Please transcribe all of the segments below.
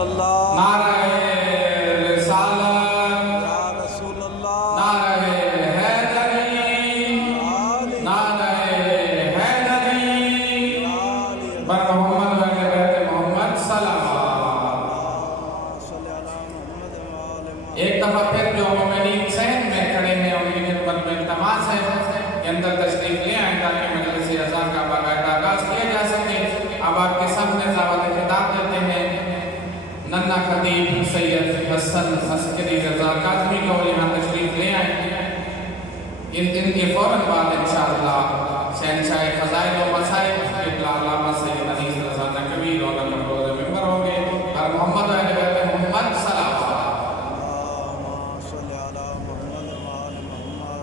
اللہ نعرہ رسالت یا رسول اللہ نعرہ حیدری نعرہ حیدری بر محمد و اہل بیت محمد صلوات صلی اللہ محمد و آل محمد ایک دفعہ پھر جو مومنین صحن میں کھڑے ہیں ان کی خدمت میں التماس ہے کہ اندر تشریف لے آئیں تاکہ مجلس اذان کا باقاعدہ آغاز کیا جا سکے اب آپ کے سامنے دعوت خطاب دیتے ہیں ننا خطیب سید حسن عسکری رضا کاظمی کو یہاں تشریف لے آئیں ان کے فوراً بعد انشاءاللہ شہنشاہ فضائل و مسائل قبلہ علامہ سید انیس رضا نقوی رونق روز ممبر ہوں گے اور محمد و اہل بیت محمد صلوات اللہم صلی علی محمد و آل محمد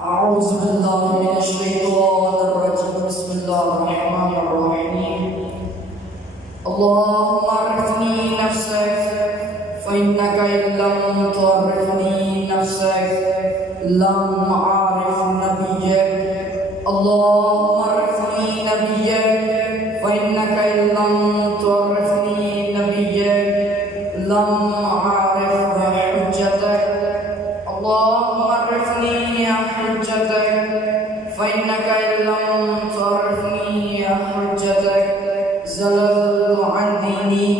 أعوذ بالله من الشيطان الرجيم بسم الله الرحمن الرحيم اللهم عرفني نفسك فإنك إن لم تعرفني نفسك لم أعرف نبيك اللهم عرفني نبيك فإنك إن لم تعرفني نبيك لم أعرف حجتك اللهم عرفني حجتك فإنك إن لم تعرفني حجتك زللت عن ديني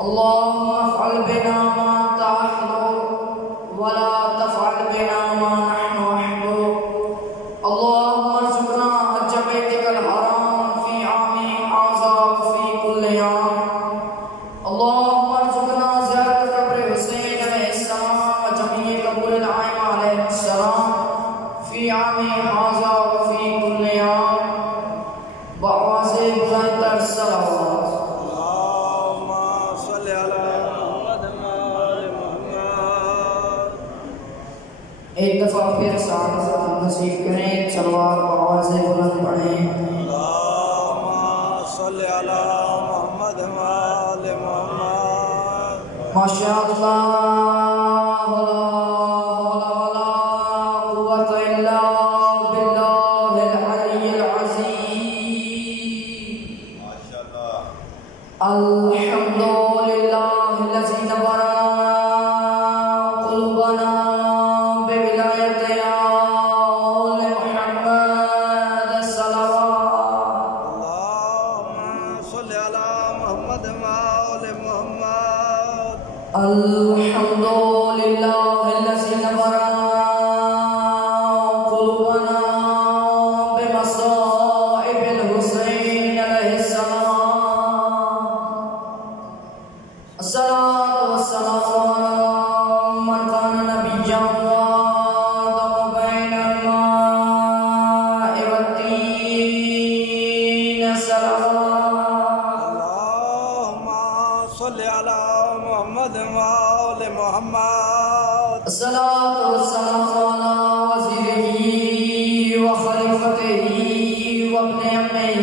اللهم افعل بنا ما تحلو ولا تفعل بنا ما نحن نحلو اللهم ارزقنا حج بيتك الحرام في عام هذا وفي كل عام اللهم ارزقنا زيارة قبر حسين عليه السلام وجميع قبور الأئمة عليهم السلام في عام هذا وفي كل عام بأعواز بلند الصلوات اللہم صلی علی محمد و آل محمد ایک دفعہ پھر ساتھ نصیب کریں سلوات بآواز بلند پڑھیں اللہم صلی علی محمد و آل محمد ماشاء اللہ لا حول ولا قوة إلا بالله العلي العظيم الحمد لله الذي نور قلوبنا بولاية آل محمد الصلوات اللہم صلی علی محمد و آل محمد الحمد لله الذي نور قلوبنا بمصائب الحسين عليه السلام الصلاة والسلام على من كان نبيا وآدم بين الماء والطين صلوات اللہم صلی علی محمد و آل محمد الصلاة والسلام على وزيره وخليفته وابن عمه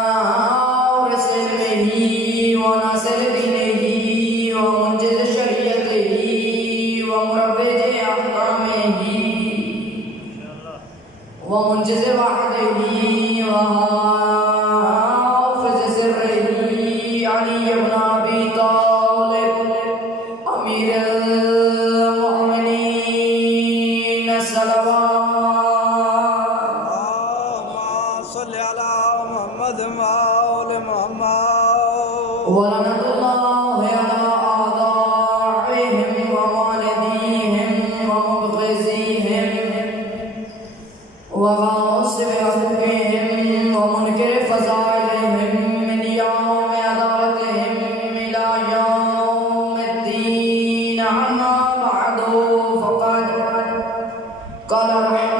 ووارث علمه وناصر دينه ومنجز شريعته ومروج أحكامه ومنجز وحده وحافظ سره علي بن أبي طالب أمير المؤمنين صلوات اللہم صلی علی محمد و آل محمد ولعنة الله على أعدائهم ووالديهم ومبغضيهم وغاصب حقوقهم ومنكر فضائلهم من يوم عدالتهم إلى يوم الدين أما بعد فقد قال رحمه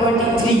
23,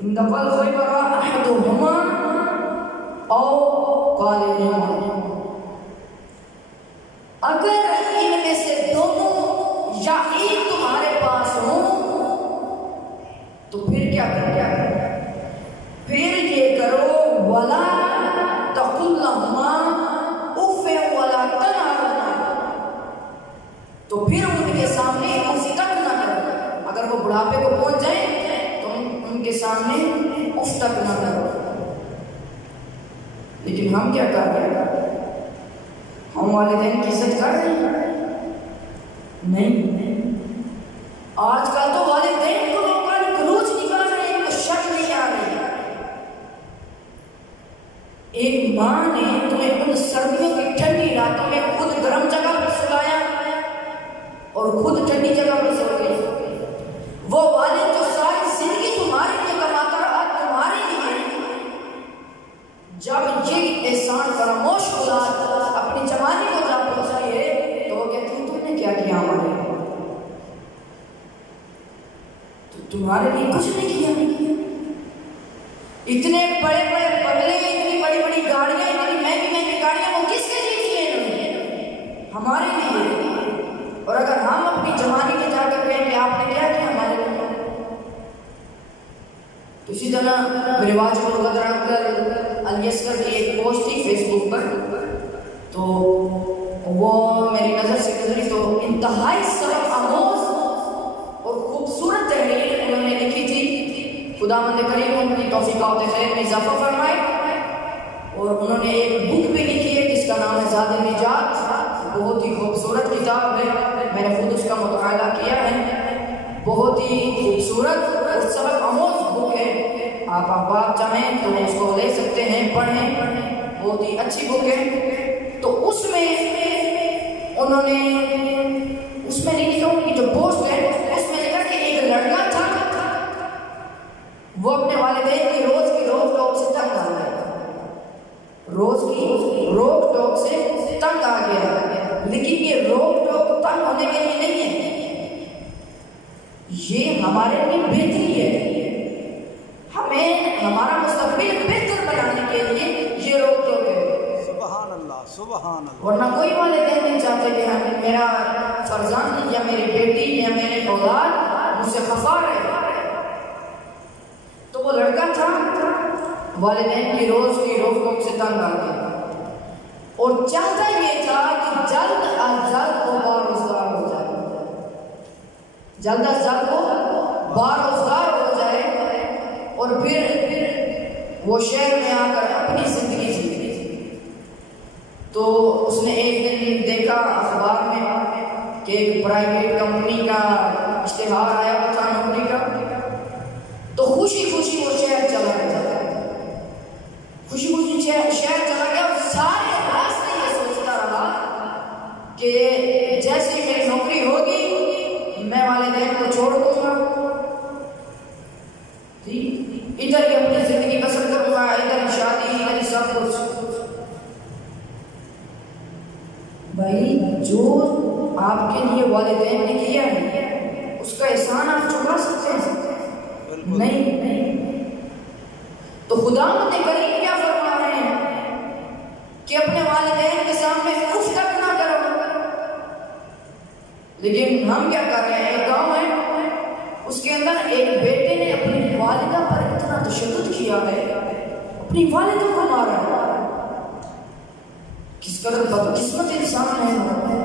انتقل خیبر احدهما او قالهما، اگر ان میں سے دونوں یا ایک تمہارے پاس ہو تو پھر کیا کرو؟ پھر یہ کرو ولا تقل لهما اف ولا تنهرهما، تو پھر ان کے سامنے اف تک نہ کرو. اگر وہ بڑھاپے کو پہنچ جائیں تو ان کے سامنے اف تک نہ کرو. لیکن ہم کیا کر رہے ہیں؟ ہم والدین کی عزت کر رہے ہیں؟ نہیں. آج کل تو والدین کو گلوچ نکال رہے ہیں تو شرم نہیں آ رہی. ایک ماں نے تمہیں ان سردیوں کی ٹھنڈی راتوں میں خود گرم جگہ پر سلایا اور خود ٹھنڈی جگہ پر سو گئی. وہ والد جو ساری زندگی تمہارے لیے کماتا رہا تمہارے لیے، جب یہ احسان فراموش ہوا اپنی جوانی کو جا پہنچائی ہے تو وہ کہتی ہیں تم نے کیا کیا ہمارے لیے؟ تو تمہارے لیے کچھ نہیں کیا. اتنے بڑے بڑے بنگلے، اتنی بڑی بڑی گاڑیاں، اتنی مہنگی مہنگی گاڑیاں وہ کس کے لیے کیے انہوں نے؟ ہمارے لیے. اور اگر ہم اپنی جوانی میں جا کر کہیں کہ آپ نے کیا کیا ہمارے لیے؟ اسی طرح میرے واجب القدر انکل علی اصغر کی ایک پوسٹ تھی فیس بک پر، تو وہ میری نظر سے گزری تو انتہائی سبق آموز اور خوبصورت تحریر انہوں نے لکھی تھی. خداوند کریم ان کی توفیقات خیر میں اضافہ فرمائے. اور انہوں نے ایک بک بھی لکھی ہے جس کا نام ہے زاد نجات. بہت ہی خوبصورت کتاب ہے، میں نے خود اس کا مطالعہ کیا ہے. بہت ہی خوبصورت اور سبق آموز بک ہے. آپ احباب چاہیں تو اس کو لے سکتے ہیں، پڑھیں. بہت ہی اچھی بک ہے. تو اس میں انہوں نے اس میں نہیں لکھا، ان کی جو پوسٹ ہے اس میں لکھا کہ ایک لڑکا تھا وہ اپنے والدین کی روز ٹوک سے تنگ آ گیا. روز کی روک ٹوک سے تنگ آ گیا. لیکن یہ روک ٹوک تنگ ہونے کے لیے نہیں ہے، یہ ہمارے لیے بہتری ہے. ہمیں ہمارا مستقبل بہتر بنانے کے لیے یہ روک ٹوک ہے. سبحان اللہ سبحان اللہ. ورنہ کوئی والدین نہیں چاہتے کہ میرا فرزند یا میری بیٹی یا میرے اولاد مجھ سے خفا رہے. تو وہ لڑکا تھا والدین کی روز کی روک ٹوک سے تنگ آ گیا اور چاہتا یہ تھا کہ جلد از جلد وہ باروزگار ہو جائے. جلد از جلد وہ باروزگار ہو جائے اور پھر وہ شہر میں آ کر اپنی زندگی جیے. تو اس نے ایک دن دیکھا اخبار میں کہ ایک پرائیویٹ کمپنی کا اشتہار آیا ہوا تھا نوکری کا. تو خوشی خوشی وہ شہر چلا گیا. خوشی خوشی شہر چلا گیا اور سارے راستے یہ سوچتا رہا کہ جیسے میری نوکری ہوگی میں والدین کو چھوڑ دوں گا، ادھر ہی اپنی زندگی بسر کروں گا، ادھر ہی شادی، ادھر ہی سب کچھ. بھائی جو آپ کے لیے والدین نے کیا ہے اس کا احسان آپ چکا سکتے ہیں؟ نہیں. تو خداوند کریم کیا فرما رہے ہیں کہ اپنے والدین کے سامنے اف تک نہ کرو. لیکن ہم کیا کر رہے ہیں؟ ایک گاؤں ہے اس کے اندر ایک بیٹے نے اپنی والدہ پر اتنا تشدد کیا ہے، اپنی والدہ کو مارا. کس قدر بدقسمت انسان ہے،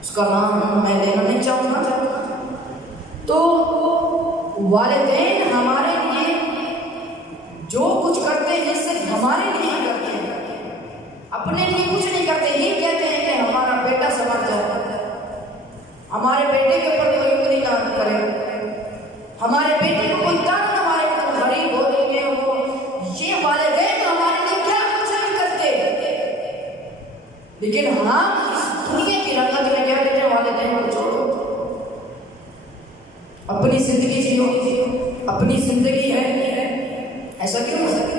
اس کا نام میں لینا نہیں چاہوں گا. تو والدین ہمارے لیے جو کچھ کرتے ہیں صرف ہمارے لیے ہی کرتے ہیں، اپنے لیے کچھ نہیں کرتے. یہ کہتے ہیں کہ ہمارا بیٹا سمجھ جائے، ہمارے بیٹے کے اوپر کوئی انگلی نہ کرے، ہمارے بیٹے کو کوئی تانا نہ مارے کہ غریب ہو رہی ہے وہ. یہ والدین ہمارے لیے کیا کچھ نہیں کرتے. لیکن ہم اس دنیا کی رنگت میں کیا کہتے ہیں؟ والدین کو چھوڑو، اپنی زندگی جیو، اپنی زندگی ہے. ایسا کیوں ہو سکتا؟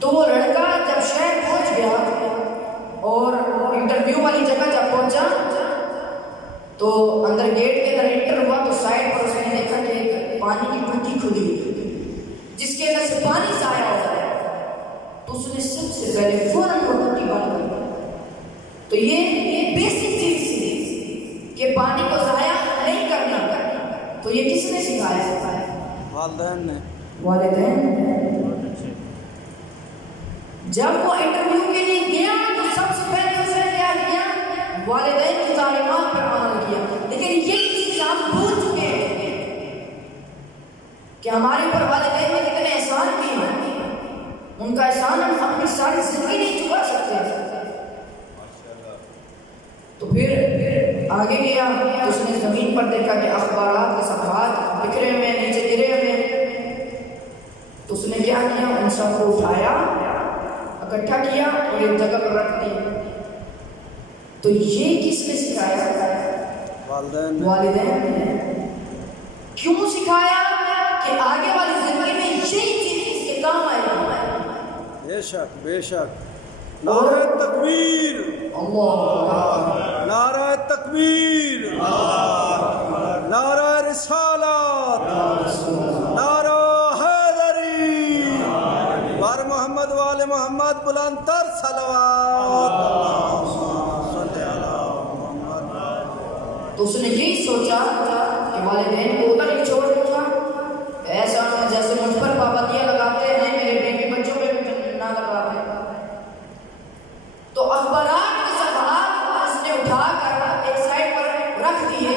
تو وہ لڑکا جب شہر پہنچ گیا اور انٹرویو والی جگہ جب پہنچا تو اندر گیٹ کے اندر انٹر ہوا تو سائڈ پر اس نے دیکھا کہ پانی تو یہ کس نے سکھایا؟ والدین نے. والدین. جب وہ انٹرویو کے لیے گیا تو سب سے پہلے اس نے کیا کیا؟ والدین کی تعلیمات پر عمل کیا. لیکن یہ چیز ہم بھول چکے ہیں کہ ہمارے پر والدین نے کتنے احسان کیے ہیں. ان کا احسان ہم اپنی ساری زندگی نہیں چکا سکتے. تو پھر آگے گیا تو اس نے زمین پر دیکھا کہ اخبارات کے صفحات بکھرے ہوئے نیچے گرے ہوئے. تو اس نے کیا کیا؟ ان سب کو اٹھایا، اکٹھا کیا اور ایک جگہ پر رکھ دیا. تو یہ کس نے سکھایا؟ والدین نے. کیوں سکھایا؟ کہ آگے والی زندگی میں یہی چیز اس کے کام آئے گا. بے شک بے شک. نعرہ تکبیر، اللہ، نعرہ تکبیر، نعرہ رسالت، نعرہ حیدری، بار محمد وال محمد بلند تر صلوات. تو اس نے یہی سوچا کہ والدین کو ادھر ہی چھوڑ دوں گا. ایسا جیسے مجھ پر پابندیاں لگاتے ہیں میرے بیٹے بچوں پہ بھی نہ لگاتے. تو اخبارات کے صفحات اس نے اٹھا کر ایک سائڈ پر رکھ دیے.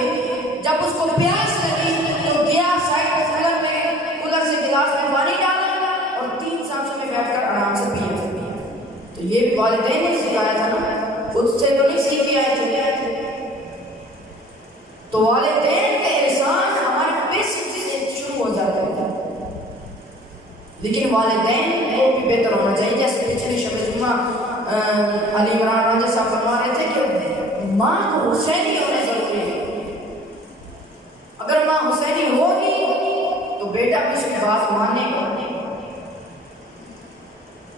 جب اس کو پیاس لگی تو گیا سائڈ پر کولر میں، کولر سے گلاس میں پانی ڈالا اور 3 سانسوں میں بیٹھ کر آرام سے پیا. تو یہ بھی والدین نے سکھایا تھا نا، خود سے تو نہیں سیکھ کے آئے تھے. تو والدین کے احسان ہمارے بیسک سے شروع ہو جاتے ہیں. لیکن والدین کو بھی بہتر ہونا چاہیے. جیسے پچھلی شب جمعہ علی عمران راجہ صاحب فرما رہے تھے کہ ماں کو حسینی ہونا ضروری ہے. اگر ماں حسینی ہوگی تو بیٹا بھی اس کی بات مانے گا.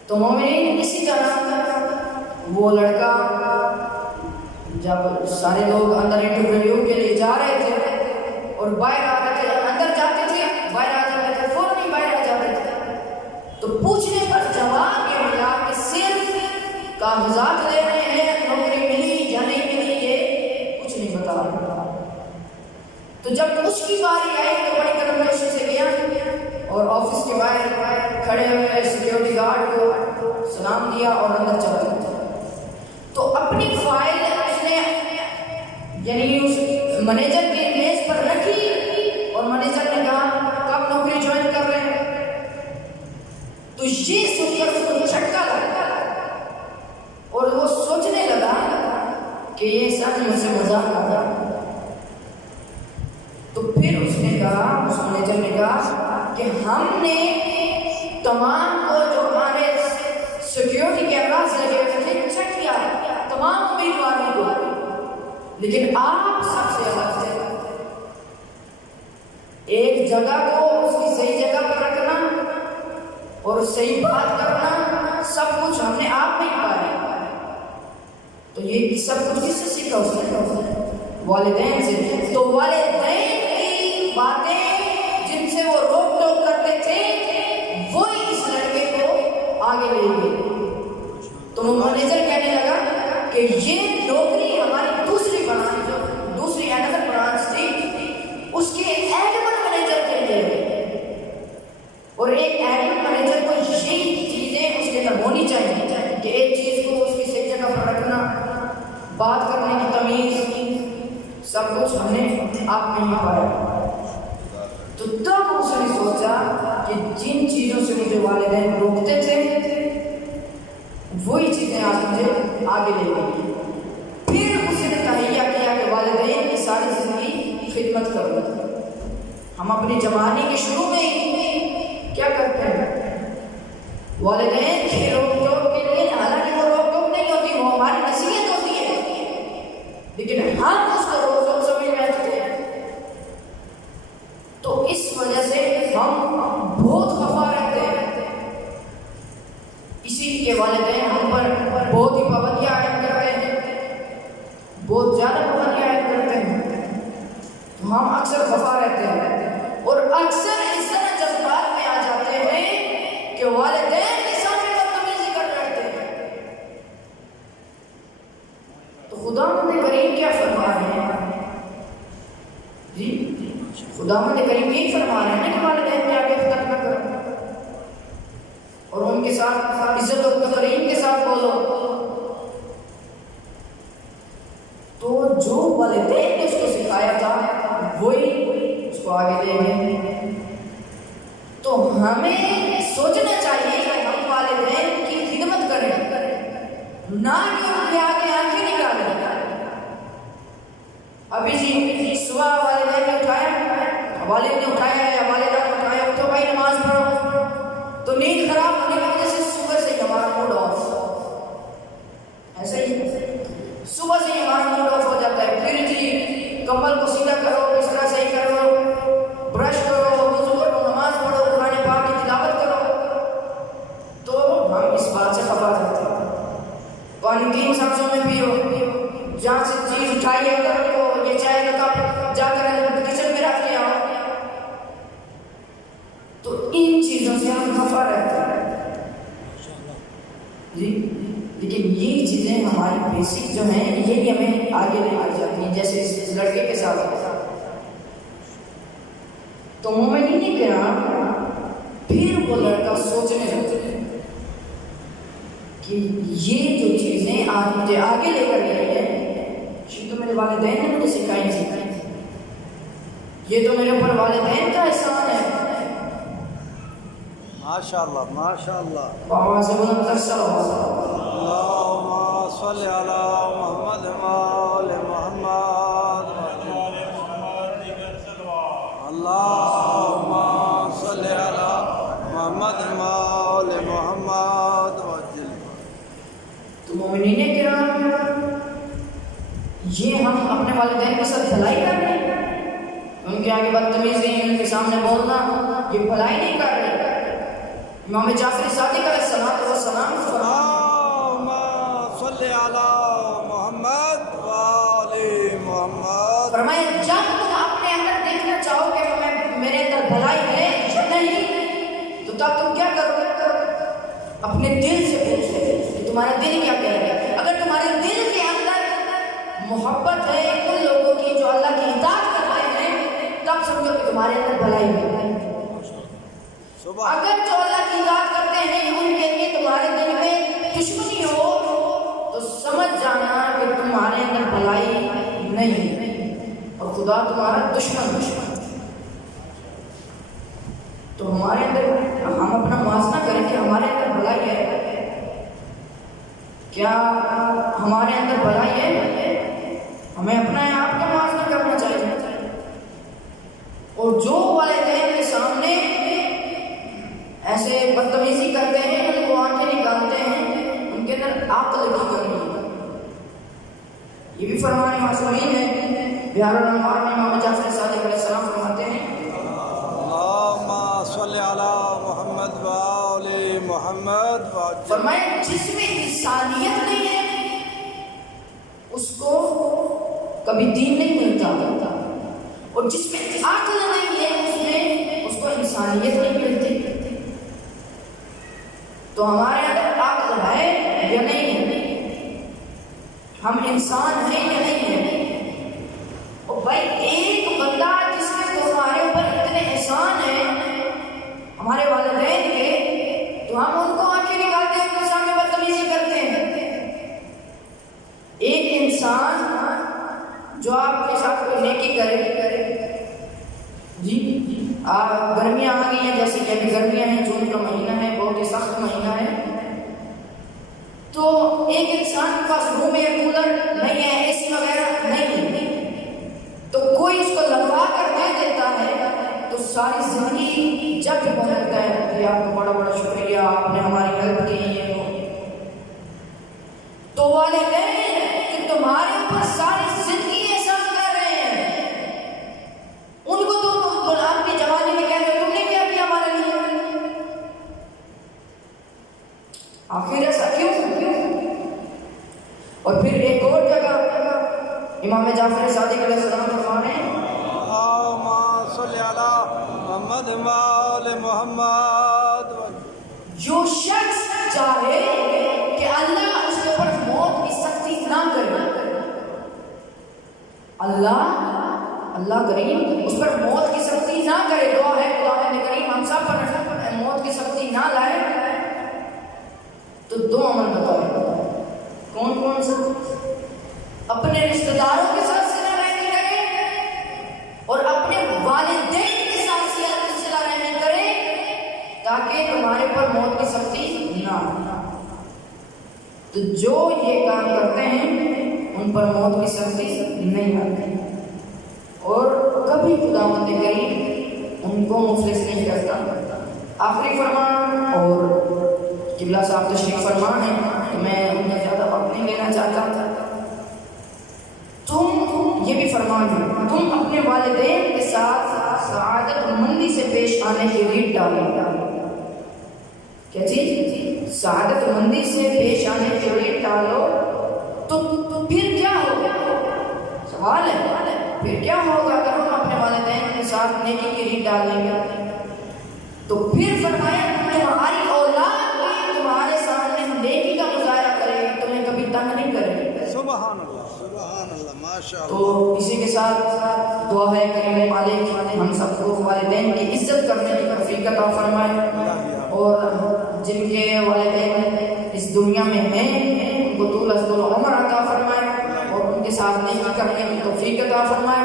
تو مومنین اسی طرح وہ لڑکا جب سارے لوگ اندر انٹرویو کے لیے جا رہے تھے اور باہر آ رہے تھے، اندر جاتے تھے باہر آ جاتے تھے، فوراً ہی باہر آ جاتے تھے. تو پوچھنے پر جواب یہ ملا کہ صرف کاغذات لے رہے ہیں، نوکری ملی یا نہیں ملی یہ کچھ نہیں بتا رہا. تو جب اس کی باری آئی تو بڑی کنفیوژن سے گیا اور آفس کے باہر کھڑے ہوئے سیکیورٹی گارڈ کو سلام دیا اور اندر چلا گیا. تو اپنی فائل اس نے یعنی اس مینیجر کے میز پر رکھی اور مینیجر نے کہا کب نوکری جوائن کر رہے ہیں. تو یہ سن کر اس کو جھٹکا لگا اور وہ سوچنے لگا کہ یہ سچ مجھ سے مذاق کر رہا. تو پھر اس نے کہا، اس مینیجر نے کہا کہ ہم نے تمام کو جو ہمارے سیکیورٹی کیمراز لگے ہوئے تھے چیک کیا تمام امیدواروں کو، لیکن آپ سب سے الگ تھے. ایک جگہ کو اس کی صحیح جگہ پر رکھنا اور صحیح بات کرنا سب کچھ ہم نے آپ میں ہی پایا. تو یہ سب کچھ کس سے سیکھا؟ اس نے والدین سے. تو والدین کی باتیں جن سے وہ روک ٹوک کرتے تھے وہی اس لڑکے کو آگے لے گئے. تو وہ مینیجر کہنے لگا کہ یہ نوکری ہماری دوسری برانچ جو دوسری انڈر برانچ تھی اس کے ایڈمن مینیجر کے لیے، اور ایک ایڈمن مینیجر کو یہی چیزیں اس کے اندر ہونی چاہیے کہ ایک چیز کو اس کی صحیح جگہ پر رکھنا، بات کرنے کی تمیز، سب کچھ ہم نے آپ میں ہی پایا. تو تب اس نے سوچا کہ جن چیزوں سے مجھے والدین روکتے تھے وہی چیزیں آج مجھے آگے لے گئی. پھر اس نے تہیہ کیا کہ والدین کی ساری زندگی خدمت کروں. ہم اپنی جوانی کے شروع میں ہی کیا کرتے ہیں؟ والدین کی روک ٹوک کے لیے، حالانکہ وہ روک ٹوک نہیں ہوتی، وہ ہماری نصیحت ہوتی ہے، لیکن ہم اس کو روک ٹوک سمجھ بیٹھتے ہیں. تو اس وجہ سے ہم بہت خفا رہتے ہیں. اسی کے والدین ہم پر بہت ہی پابندیاں عائد کرتے ہیں، بہت زیادہ پابندیاں عائد کرتے ہیں. ہم اکثر خفا رہتے ہیں اور اکثر اس طرح جذبات میں آ جاتے ہیں کہ والدین کے سامنے بدتمیزی کر بیٹھتے ہیں. تو خدا کریم کیا فرما رہے ہیں؟ جی خداوند کریم یہی فرما رہے ہیں کہ والدین کے آگے فخر نہ کرو اور ان کے ساتھ عزت و تکریم کے ساتھ بولو. تو جو والدین نے اس کو سکھایا تھا وہی اس کو آگے دیں گے. تو ہمیں سوچنا چاہیے کہ ہم والدین کی خدمت کریں, نہ کہ ان کے آگے آنکھیں نکالیں. ابھی جی صبح والدین نے اٹھایا, والد نے اٹھایا یا والدہ نے اٹھایا, اٹھو بھائی نماز پڑھو, تو نیند خراب ہونے کی وجہ سے صبح سے ہمارا موڈ آف, ایسے ہی صبح سے ہمارا موڈ آف ہو جاتا ہے. پھر جی کمبل کو سیدھا کرو, بستر صحیح کرو, برش کرو, وضو کرو, نماز پڑھو, قرآن پاک کی تلاوت کرو, تو ہم اس بات سے خفا کرتے ہیں. پانی 3 سانسوں میں پیو, جہاں سے چیز اٹھائی ہے کر کو, یہ چائے کا کپ جا کر کچن میں رکھ لیا, تو ان چیزوں سے ہم خفا رہتے ہیں جی. لیکن یہ چیزیں ہماری بیسک جو ہیں یہی ہمیں آگے لے کر جاتی ہیں, جیسے اس لڑکے کے ساتھ. تو مومنین کرام پھر وہ لڑکا سوچنے لگتے ہیں کہ یہ جو چیزیں آج مجھے آگے لے کر گئی ہیں یہ تو میرے والدین نے مجھے سکھائی تھی, یہ تو میرے اوپر والدین کا احسان ہے. ماشاءاللہ ماشاءاللہ. آواز بلند کر صلوات. اللهم صل على محمد وآل محمد. اللهم صل على محمد وآل محمد. تو مومنین کرام یہ ہم اپنے والدین کے ساتھ بھلائی کر رہے ہیں, ان کے آگے بدتمیزی, ان کے سامنے بولنا, یہ بھلائی نہیں کر رہے. امام جعفر صادق علیہ السلام اللهم صل على محمد وآل محمد. فرمایا جب تم اپنے اندر دیکھنا چاہو گے کہ میرے اندر بھلائی ہے یا نہیں, تو تب تم کیا کرو گے, اپنے دل سے پوچھو کہ تمہارا دل کیا کہہ رہا ہے. اگر تمہارے دل کے اندر محبت ہے ان لوگوں کی جو اللہ کی اطاعت کرتے ہیں, تب سمجھو کہ تمہارے اندر بھلائی ہے. اگر جو اللہ کی اطاعت کرتے ہیں ان کے لیے تمہارے دل میں دشمنی ہو, تو سمجھ جانا کہ تمہارے اندر بھلائی نہیں اور خدا تمہارا دشمن. تو ہمارے اندر ہم اپنا موازنہ کریں کہ ہمارے اندر بھلائی ہے, کیا ہمارے اندر بھلائی ہے, ہمیں اپنا آپ کا موازنہ کرنا چاہیے. اور جو والدین کے سامنے ایسے بدتمیزی کرتے ہیں, ان کو آنکھیں نکالتے ہیں, ان کے اندر عقل کی کمی ہے. یہ بھی فرمان معصومین ہے. بہار الانوار میں امام جعفر صادق علیہ السلام فرماتے ہیں اللهم صل على محمد وآل محمد. فرمایا جس میں انسانیت نہیں ہے اس کو کبھی دین نہیں ملتا, اور جس میں عقل نہیں ہے اس کو انسانیت نہیں ملتی. تو ہمارے اندر عقل ہے یا نہیں ہے, ہم انسان ہیں یا نہیں ہیں. اور بھائی ایک بندہ جس میں تمہارے اوپر اتنے احسان ہیں ہمارے والدین کے, تو ہم ان کو آنکھیں نکالتے ہیں, ان کے سامنے بدتمیزی کرتے ہیں. ایک انسان جو آپ کے ساتھ کوئی نیکی کرے جی, آپ گرمیاں آ گئی ہیں, جیسے کہ ابھی گرمیاں ہیں, جون کا مہینہ ہے, بہت ہی سخت مہینہ ہے. تو ایک انسان کے پاس روم ایئر کولر نہیں ہے, اے سی وغیرہ نہیں ہے, تو کوئی اس کو لگوا کر دے دیتا ہے, تو ساری زندگی جب بھی پہنچتا ہے کہ آپ کو بڑا بڑا شکریہ, آپ نے ہماری ہیلپ کی ہے. تو والدین کہ تمہارے اوپر ساری زندگی احسان کر رہے ہیں, ان کو تم آپ کے جوانی میں کہتے ہو تم نے کیا کیا ہمارے لیے, آخر ایسا کیوں. اور پھر ایک اور جگہ امام جعفر صادق علیہ السلام فرماتے ہیں اللهم صل على محمد وآل محمد. جو شخص چاہے کہ اللہ اس کے اوپر موت کی سختی نہ کرے, اللہ اللہ کریم اس پر موت کی سختی نہ کرے. دعا ہے خداوند کریم ہم سب پر موت کی سختی نہ لائے. تو دو عمل بتائے کون کون سے؟ اپنے رشتہ داروں کے ساتھ صلہ رحمی کرے اور اپنے والدین کے ساتھ صلہ رحمی کرے تاکہ تمہارے پر موت کی سختی نہ ہو. تو جو یہ کام کرتے ہیں ان پر موت کی سختی نہیں آتی اور کبھی خداوند کریم ان کو مفلس نہیں کرتا. آخری فرمان اور قبلہ صاحب تشریف فرما ہے تو میں انہیں زیادہ وقت نہیں لینا چاہتا. تم یہ بھی فرمان ہے تم اپنے والدین کے ساتھ سعادت مندی سے پیش آنے کی ریت ڈالو. کیا چیز؟ سعادت مندی سے پیش آنے کی ریت ڈالو. تو پھر کیا ہوگا؟ سوال ہے پھر کیا ہوگا اگر ہم اپنے والدین کے ساتھ نیکی کی ریت ڈالیں گے؟ تو پھر فرمایا تمہاری اولاد تمہارے سامنے نیکی کا مظاہرہ کرے گی, تمہیں کبھی تنگ نہیں کرے گی. سبحان اللہ ماشاء اللہ. تو اسی کے ساتھ دعا ہے کریم مالک ہم سب کو والدین کی عزت کرنے کی توفیق عطا فرمائے اور جن کے والدین اس دنیا میں ہیں ان کو طول عمر عطا فرمائے اور ان کے ساتھ نیکی کرنے کی توفیق عطا فرمائے.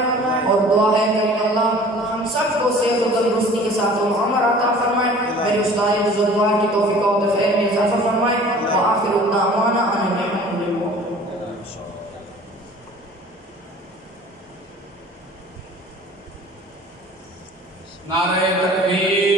اور دعا ہے کریم اللہ ہم سب کو صحت و تندرستی کے ساتھ عمر عطا فرمائے. میرے استاد بزرگوار کی توفیق و خیر میں اضافہ فرمائے. وآخر دعوانا ان الحمد للہ. نعرہ تکبیر